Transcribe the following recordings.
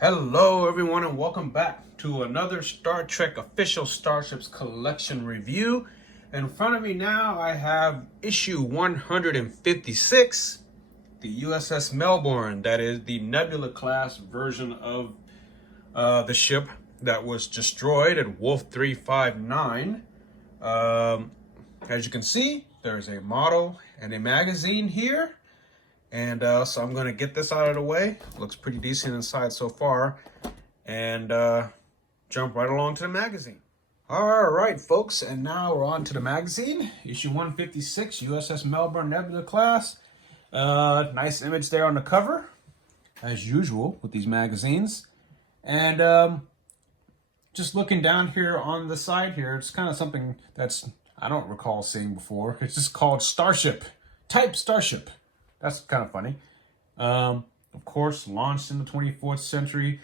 Hello everyone and welcome back to another Star Trek official Starships collection review. In front of me now I have issue 156, the USS Melbourne. That is the Nebula class version of the ship that was destroyed at Wolf 359. As you can see, there's a model and a magazine here. And so I'm going to get this out of the way. Looks pretty decent inside so far. And jump right along to the magazine. All right, folks. And now we're on to the magazine. Issue 156, USS Melbourne Nebula class. Nice image there on the cover, as usual with these magazines. And just looking down here on the side here, it's kind of something that's I don't recall seeing before. It's just called Starship. Type Starship. That's kind of funny. Of course, launched in the 24th century,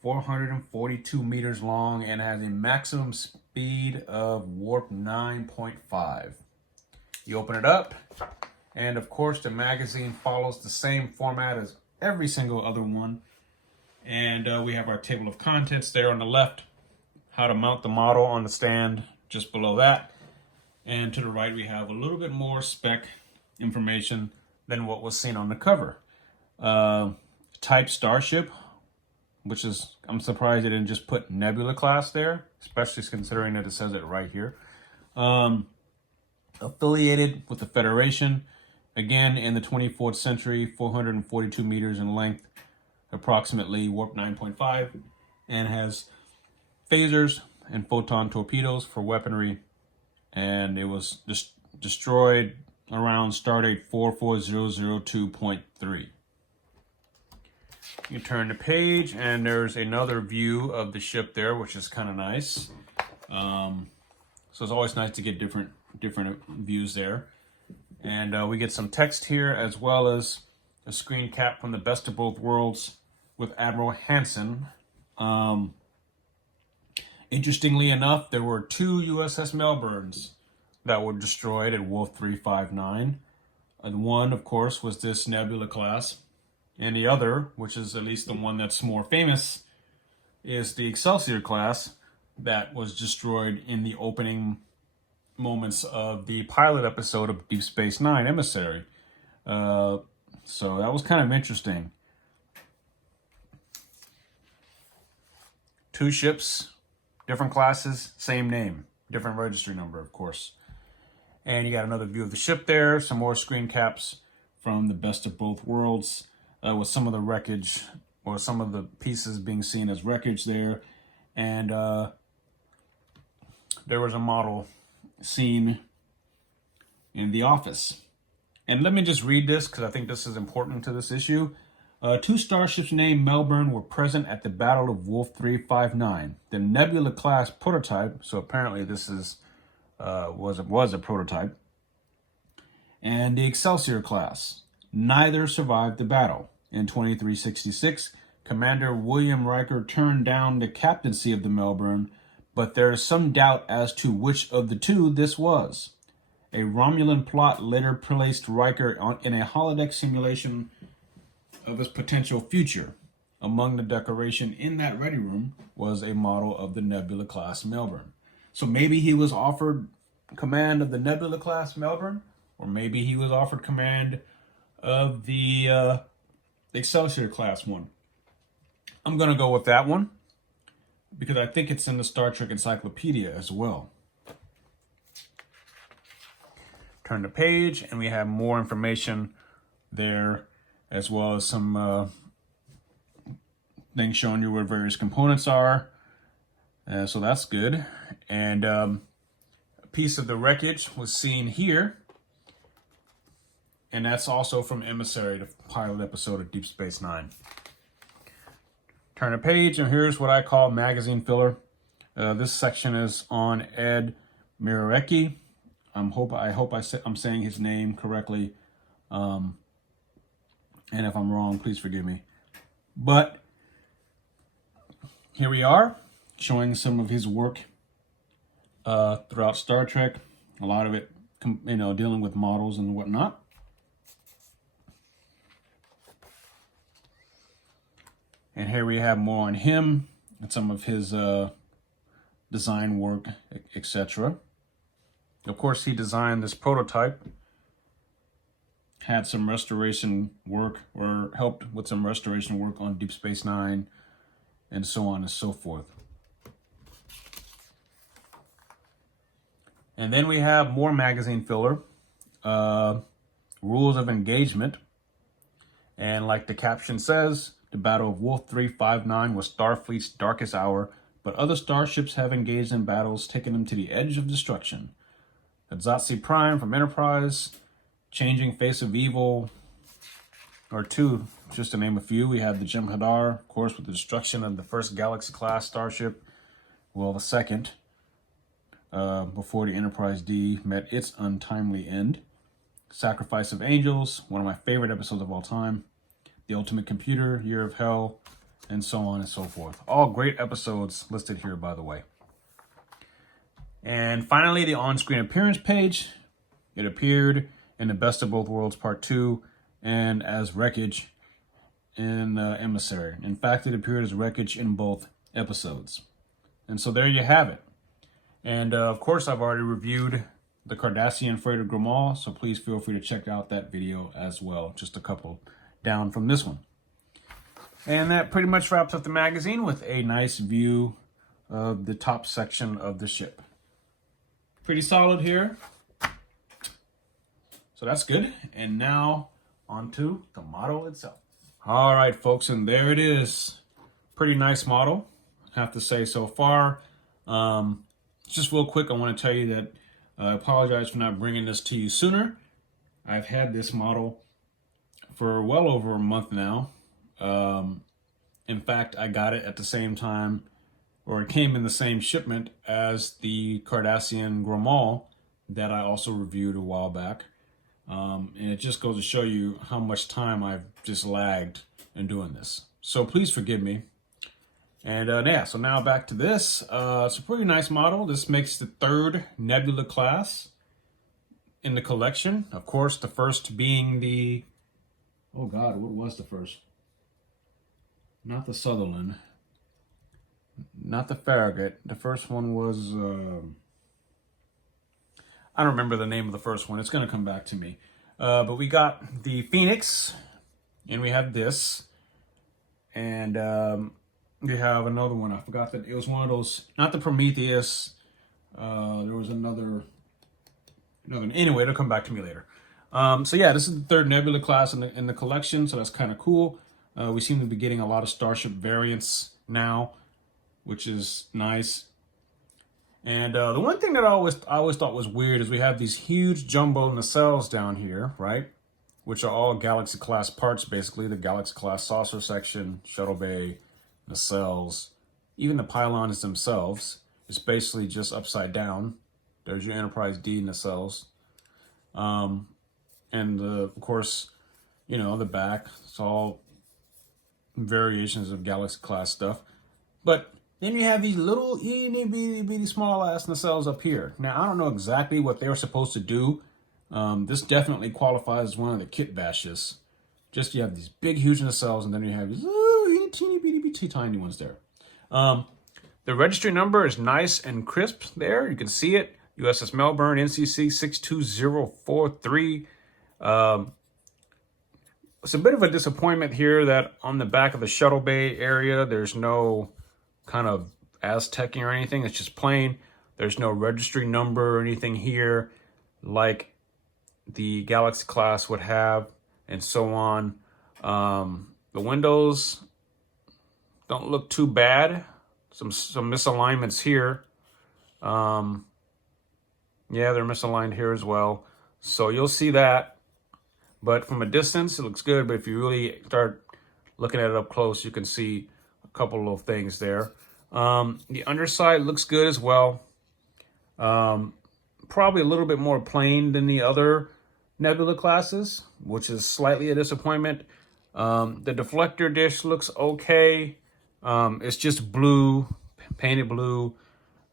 442 meters long, and has a maximum speed of warp 9.5. You open it up, and of course, the magazine follows the same format as every single other one. And we have our table of contents there on the left, how to mount the model on the stand just below that. And to the right, we have a little bit more spec information than what was seen on the cover. Type Starship, which is, I'm surprised they didn't just put Nebula class there, especially considering that it says it right here. Affiliated with the Federation, again in the 24th century, 442 meters in length, approximately warp 9.5, and has phasers and photon torpedoes for weaponry, and it was just destroyed around stardate 44002.3. You turn the page and there's another view of the ship there, which is kind of nice. So it's always nice to get different views there. And we get some text here, as well as a screen cap from the Best of Both Worlds with Admiral Hansen. Interestingly enough, there were two USS Melbournes that were destroyed at Wolf 359. And one, of course, was this Nebula class. And the other, which is at least the one that's more famous, is the Excelsior class that was destroyed in the opening moments of the pilot episode of Deep Space Nine, Emissary. So that was kind of interesting. Two ships, different classes, same name, different registry number, of course. And you got another view of the ship there, some more screen caps from the Best of Both Worlds, with some of the wreckage, or some of the pieces being seen as wreckage there. And there was a model seen in the office. And let me just read this, because I think this is important to this issue. Two starships named Melbourne were present at the Battle of Wolf 359. The Nebula class prototype, so apparently this is was a prototype, and the Excelsior class. Neither survived the battle. In 2366, Commander William Riker turned down the captaincy of the Melbourne, but there is some doubt as to which of the two this was. A Romulan plot later placed Riker in a holodeck simulation of his potential future. Among the decoration in that ready room was a model of the Nebula class Melbourne. So maybe he was offered command of the Nebula class Melbourne, or maybe he was offered command of the Excelsior class one. I'm going to go with that one, because I think it's in the Star Trek Encyclopedia as well. Turn the page, and we have more information there, as well as some things showing you where various components are. So that's good. And a piece of the wreckage was seen here. And that's also from Emissary, the pilot episode of Deep Space Nine. Turn a page, and here's what I call magazine filler. This section is on Ed Mirecki. I hope I'm saying his name correctly. And if I'm wrong, please forgive me. But here we are, showing some of his work throughout Star Trek. A lot of it, dealing with models and whatnot. And here we have more on him and some of his design work, etc. Of course, he designed this prototype, had some restoration work, or helped with some restoration work on Deep Space Nine, and so on and so forth. And then we have more magazine filler, rules of engagement. And like the caption says, the Battle of Wolf 359 was Starfleet's darkest hour, but other starships have engaged in battles, taking them to the edge of destruction. Azatsi Prime from Enterprise, Changing Face of Evil, or two, just to name a few. We have the Jem'Hadar, of course, with the destruction of the first Galaxy-class starship. Well, the second, before the Enterprise D met its untimely end. Sacrifice of Angels, one of my favorite episodes of all time. The Ultimate Computer, Year of Hell, and so on and so forth. All great episodes listed here, by the way. And finally, the on-screen appearance page. It appeared in The Best of Both Worlds Part 2 and as Wreckage in Emissary. In fact, it appeared as Wreckage in both episodes. And so there you have it. And of course, I've already reviewed the Cardassian Freighter Grumall, so please feel free to check out that video as well. Just a couple down from this one. And that pretty much wraps up the magazine with a nice view of the top section of the ship. Pretty solid here. So that's good. And now onto the model itself. All right, folks, and there it is. Pretty nice model, I have to say so far. Just real quick, I want to tell you that I apologize for not bringing this to you sooner. I've had this model for well over a month now. In fact, I got it at the same time, or it came in the same shipment as the Cardassian Grumall that I also reviewed a while back. And it just goes to show you how much time I've just lagged in doing this. So please forgive me. And yeah, so now back to this. It's a pretty nice model. This makes the third Nebula class in the collection. Of course, the first being the... Oh God, what was the first? Not the Sutherland. Not the Farragut. The first one was... I don't remember the name of the first one. It's going to come back to me. But we got the Phoenix, and we have this. And we have another one. I forgot that it was one of those, not the Prometheus. There was another. Anyway, it'll come back to me later. So yeah, this is the third Nebula class in the collection, so that's kind of cool. We seem to be getting a lot of Starship variants now, which is nice. And the one thing that I always thought was weird is we have these huge jumbo nacelles down here, right? Which are all Galaxy class parts, basically. The Galaxy class saucer section, shuttle bay, nacelles, even the pylons themselves. It's basically just upside down. There's your Enterprise D nacelles. And of course, you know, the back, it's all variations of Galaxy class stuff. But then you have these little itty bitty small ass nacelles up here. Now, I don't know exactly what they were supposed to do. This definitely qualifies as one of the kit bashes. Just you have these big, huge nacelles, and then you have these little teeny bitty tiny ones there. The registry number is nice and crisp there. You can see it. USS Melbourne, NCC-62043. It's a bit of a disappointment here that on the back of the shuttle bay area, there's no kind of Aztecing or anything. It's just plain. There's no registry number or anything here like the Galaxy class would have, and so on. The windows don't look too bad. Some misalignments here. Yeah, they're misaligned here as well. So you'll see that. But from a distance, it looks good. But if you really start looking at it up close, you can see a couple of little things there. The underside looks good as well. Probably a little bit more plain than the other Nebula classes, which is slightly a disappointment. The deflector dish looks okay. It's just blue, painted blue,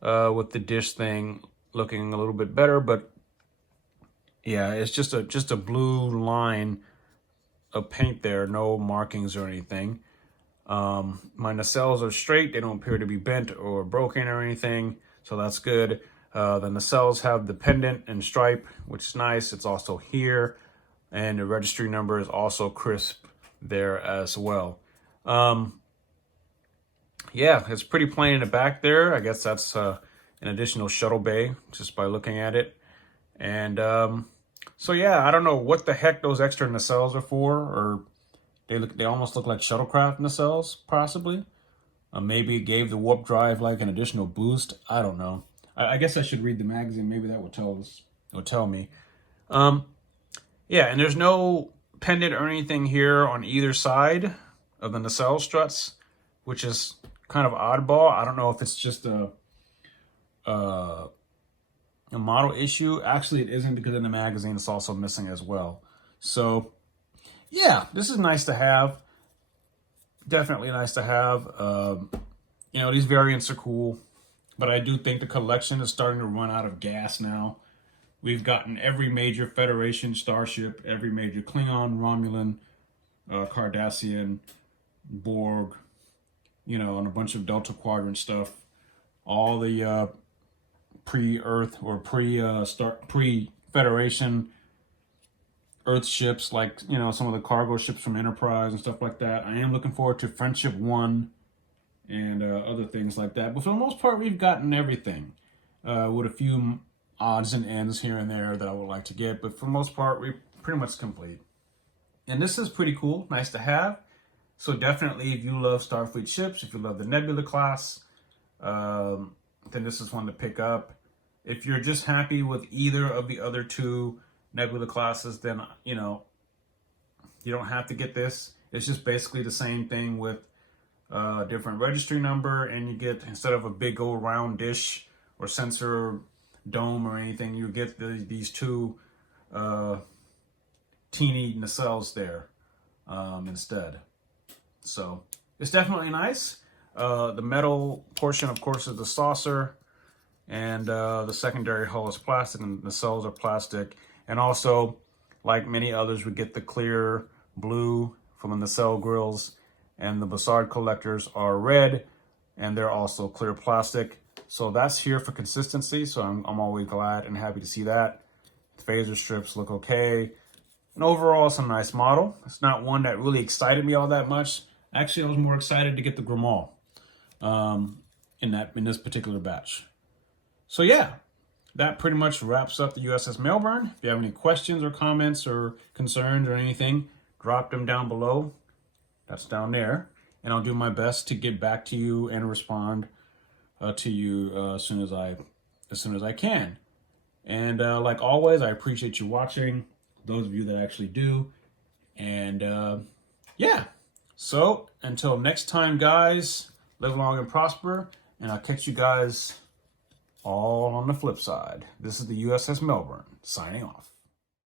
with the dish thing looking a little bit better, but yeah, it's just a blue line of paint there, no markings or anything. My nacelles are straight. They don't appear to be bent or broken or anything, so that's good. The nacelles have the pendant and stripe, which is nice. It's also here, and the registry number is also crisp there as well. Yeah, it's pretty plain in the back there. I guess that's an additional shuttle bay just by looking at it. And so yeah, I don't know what the heck those extra nacelles are for, or they almost look like shuttlecraft nacelles, possibly. Maybe it gave the warp drive like an additional boost. I don't know. I guess I should read the magazine. Maybe that will tell me. Yeah, and there's no pendant or anything here on either side of the nacelle struts, which is kind of oddball. I don't know if it's just a model issue. Actually, it isn't, because in the magazine it's also missing as well. So yeah, this is nice to have. Definitely nice to have. You know, these variants are cool, but I do think the collection is starting to run out of gas now. We've gotten every major Federation starship, every major Klingon, Romulan, Cardassian, Borg, you know, and a bunch of Delta Quadrant stuff. All the pre-Earth or pre-Federation Earth ships, like, you know, some of the cargo ships from Enterprise and stuff like that. I am looking forward to Friendship 1 and other things like that. But for the most part, we've gotten everything, with a few odds and ends here and there that I would like to get. But for the most part, we're pretty much complete. And this is pretty cool, nice to have. So definitely, if you love Starfleet ships, if you love the Nebula class, then this is one to pick up. If you're just happy with either of the other two Nebula classes, then, you know, you don't have to get this. It's just basically the same thing with a different registry number, and you get, instead of a big old round dish or sensor dome or anything, you get these two teeny nacelles there instead. So it's definitely nice. The metal portion, of course, is the saucer, and the secondary hull is plastic, and the nacelles are plastic. And also, like many others, we get the clear blue from the nacelle grills, and the Bassard collectors are red, and they're also clear plastic. So that's here for consistency, so I'm always glad and happy to see that. The phaser strips look okay. And overall, it's a nice model. It's not one that really excited me all that much. Actually, I was more excited to get the Grimal in this particular batch. So yeah, that pretty much wraps up the USS Melbourne. If you have any questions or comments or concerns or anything, drop them down below. That's down there. And I'll do my best to get back to you and respond to you as soon as I can. And like always, I appreciate you watching, those of you that actually do. And yeah, so until next time, guys, live long and prosper, and I'll catch you guys all on the flip side. This is the USS Melbourne, signing off.